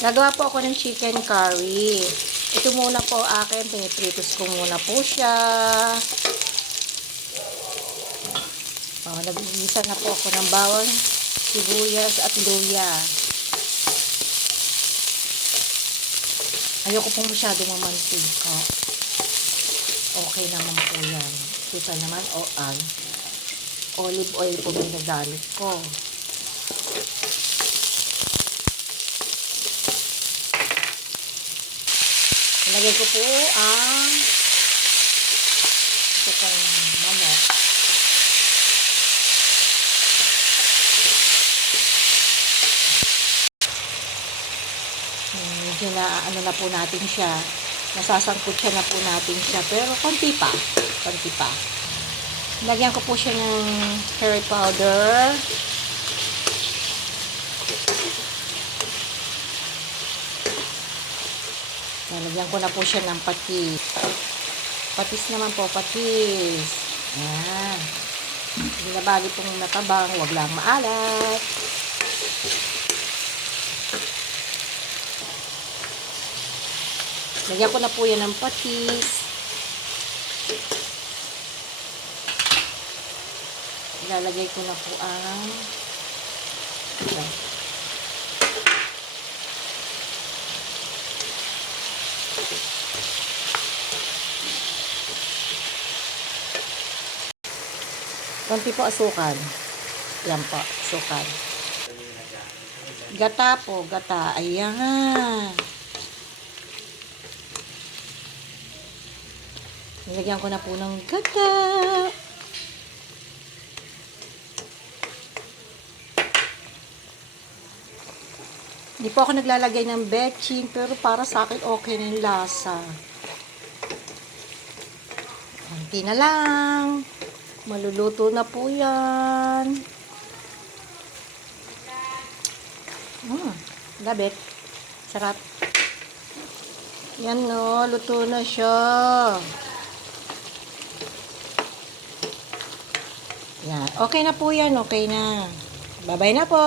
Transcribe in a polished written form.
Nagawa po ako ng chicken curry. Ito muna po akin. Pinipritos ko muna po siya. Nag-iisa na po ako ng bawang, sibuyas at luya. Ayoko pong masyado mamantika. Okay naman po yan. Kita naman, olive oil po ginagamit ko. Ilagay ko po ang itong manok. Medyo na na po natin siya. Nasasangkot siya na po natin siya. Pero konti pa. Konti pa. Lagyan ko po siya ng curry powder. Lagyan ko na po siya ng patis. Patis naman po, patis. Ayan. Binabali pong natabang, huwag lang maalat. Lagyan ko na po yan ng patis. Ilalagay ko na po ang konti po asukal. Yan po, asukal. Gata po, gata. Ayan. Nilagyan ko na po ng gata. Hindi po ako naglalagay ng betchin, pero para sa akin okay na yung lasa. Konti na lang. Maluluto na po yan. Labit. Sarap. Yan no, luto na siya. Yan. Okay na po yan. Okay na. Bye-bye na po.